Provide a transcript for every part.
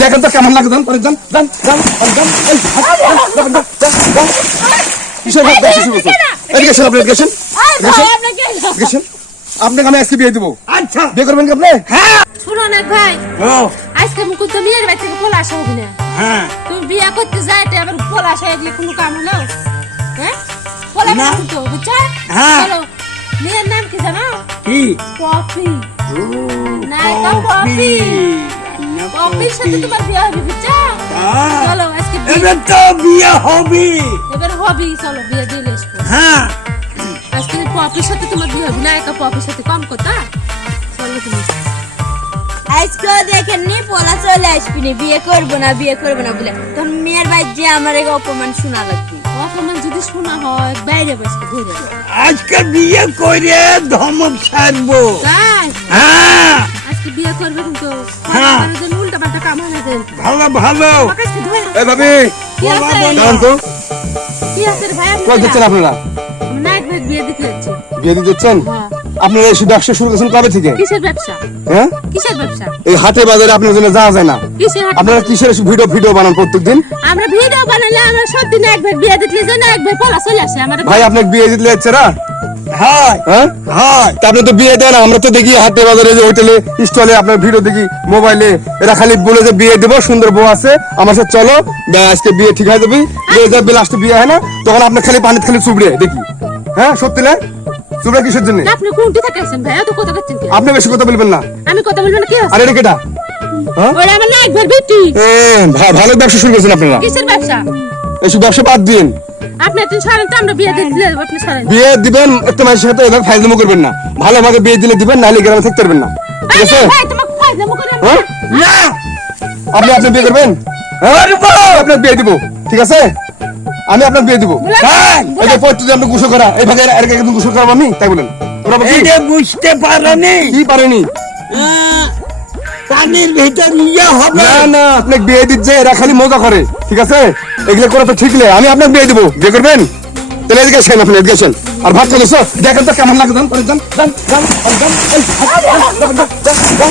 দেখেন তো কেমন লাগে। যান যান যান যান আপনাকে আমি আজকে বিয়ে দেবো। আচ্ছা বিয়ে করবেন কি আপনি? হ্যাঁ শুনো না ভাই, ও আজকে মুকুল তো মেয়ের বাড়ি থেকে পলাশ হবে না। হ্যাঁ তুমি বিয়ে করতে যাইতে আবার পলাশ হয়ে গেলে কোনো কাম হলো? হ্যাঁ পলাশ না। তো বুঝছো? হ্যাঁ। চলো, মেয়ের নাম কি জানো? কি পপি। ও না, এটা পপি। পপির সাথে তোমার বিয়ে হবে বুঝছো? চলো আজকে এবার তো বিয়ে হবে। এবার হবি, চলো বিয়ে দিলে আসবো। হ্যাঁ আজকে পপির সাথে তোমার বিয়ে হবে না, একা পপির সাথে কম কথা। চলো তুমি আজকেও দেখেননি পোলা চলে আসবি নি, বিয়ে করবো না বলে তোর মেয়ের ভাই যে আমার এই অপমান শোনা লাগবে। অপমান যদি শোনা হয় বাইরে বসে ঘুরে আজকে বিয়ে করে ধমক ছাড়বো। তাই হ্যাঁ আজকে বিয়ে করবে কিন্তু হ্যাঁ। উল্টা পাল্টা কাম হয় না দেন। ভালো ভালো আমাকে আজকে ধরে এই ভাবি কি আছে? দাঁড়ান তো। কি আছে রে ভাই? কই যাচ্ছেন আপনারা? নাইট ভাই বিয়ে দিতে যাচ্ছি। বিয়ে দিতে যাচ্ছেন? হ্যাঁ। আপনারা এই ব্যবসা শুরু করেছেন কবে থেকে? কিসের ব্যবসা? হ্যাঁ, কিসের ব্যবসা? এই হাটে বাজারে আপনার জন্য যাওয়া যায় না। কিসের হাট? আপনারা কিসের ভিডিও বানান প্রত্যেকদিন? আমরা ভিডিও বানালে আমরা সব দিন এক ভাই বিয়ে দিতে যাই না, এক ভাই পলা চলে আসে আমাদের। ভাই আপনাকে বিয়ে দিতে যাচ্ছে না? হয় হ্যাঁ হয় তা আপনি তো বিয়ে দেন, আমরা তো দেখি হাটে বাজারে যে হোটেলে স্টলে আপনার ভিডিও দেখি মোবাইলে, এরা খালি বলে যে বিয়ে দেবো, সুন্দর বউ আছে আমার সাথে চলো, আজকে বিয়ে ঠিক হয়ে যাবে। বিয়ে যাবে, লাস্টে বিয়ে হয় না, তখন আপনার খালি পানি খালি চুবড়ে দেখি। হ্যাঁ সত্যি না? চুবড়ে কিসের জন্য? আপনি কোনটি থেকে আসেন ভাই? এত কথা করছেন কি? আপনি বেশি কথা বলবেন না। আমি কথা বলবো না, কি আছে? আর এটা কেটা? হ্যাঁ ওরা আমার নাইট ভাই বেটি। ভালো ব্যবসা শুরু করেছেন আপনারা। কিসের ব্যবসা? এইসব ব্যবসা বাদ দিন। আপনি এত সারেন তো আমরা বিয়ে দিতে যাবো, আপনি সারেন। বিয়ে দিবেন একটা মানুষের সাথে এভাবে ফাইজলামো করবেন না। ভালোভাবে বিয়ে দিলে দিবেন, নাহলে গ্রামে থাকতে পারবেন না। ঠিক আছে? ভাই তোমাকে ফাইজলামো করে আমি- হ্যাঁ না আপনি বিয়ে করবেন? হ্যাঁ আপনার বিয়ে দিব। ঠিক আছে, আমি আপনার বিয়ে দিব। হ্যাঁ এই যে প্রত্যেকদিন আপনি গোসল করা, এই ভাগে আর একদিন গোসল করাবো আমি, তাই বলেন? ওরা কি এটা বুঝতে পারোনি কি পারেনি? পানির ভিতর ইয়ে হবে না না, আপনাকে বিয়ে দিচ্ছে, এরা খালি মজা করে। ঠিক আছে, এগুলো করা তো ঠিক নেই। আমি আপনাকে বিয়ে দিব। বিয়ে করবেন? তাহলে এদিকে আসেন, আপনি এদিকে আসেন। আর ভাত খাইছো দেখেন তো কেমন লাগে। যান যান যান যান যান এই, যান, যান, যান।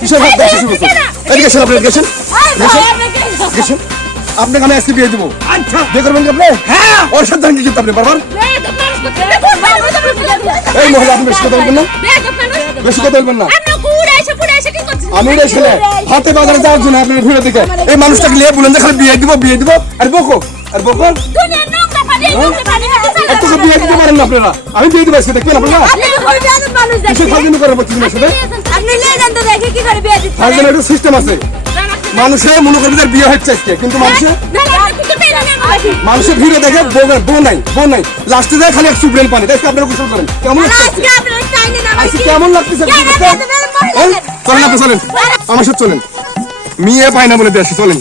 কিসের ভাত দেখতে শুরু করছেন? এদিকে আসেন, আপনি এদিকে আসেন। এদিকে আসেন। আপনাকে আমি আজকে বিয়ে দিব। আচ্ছা বিয়ে করবেন কি আপনি? হ্যাঁ ওর সাথে কি করতে আপনি বারবার? এই মহিলা, আপনি বেশি কথা বলবেন না, বেশি কথা বলবেন না। আমি এটা ছেলে হাতে বাজারে যাওয়ার জন্য আপনার ভিড়ে দিকে এই মানুষটাকে নিয়ে বলেন যে খালি বিয়ে দিব আর বকো একটু বিয়ে দিতে পারেন না আপনারা। আমি বিয়ে দিব আজকে, দেখবেন আপনারা কিছু ফালতু করার প্রতিদিনের সাথে ফালতু একটা সিস্টেম আছে। মানুষের মনে করবে যে বিয়ে হচ্ছে আজকে, কিন্তু মানুষের ভিড়ে দেখে বউ নাই লাস্টে যায় খালি এক সুপ্রেম পানি। তাই আপনারা গোসল করেন, কেমন লাগছে? কেমন লাগতেছে? চলেন আপনি চলেন, আমার সাথে চলেন। মেয়ে পায় না বলে দেশে চলেন।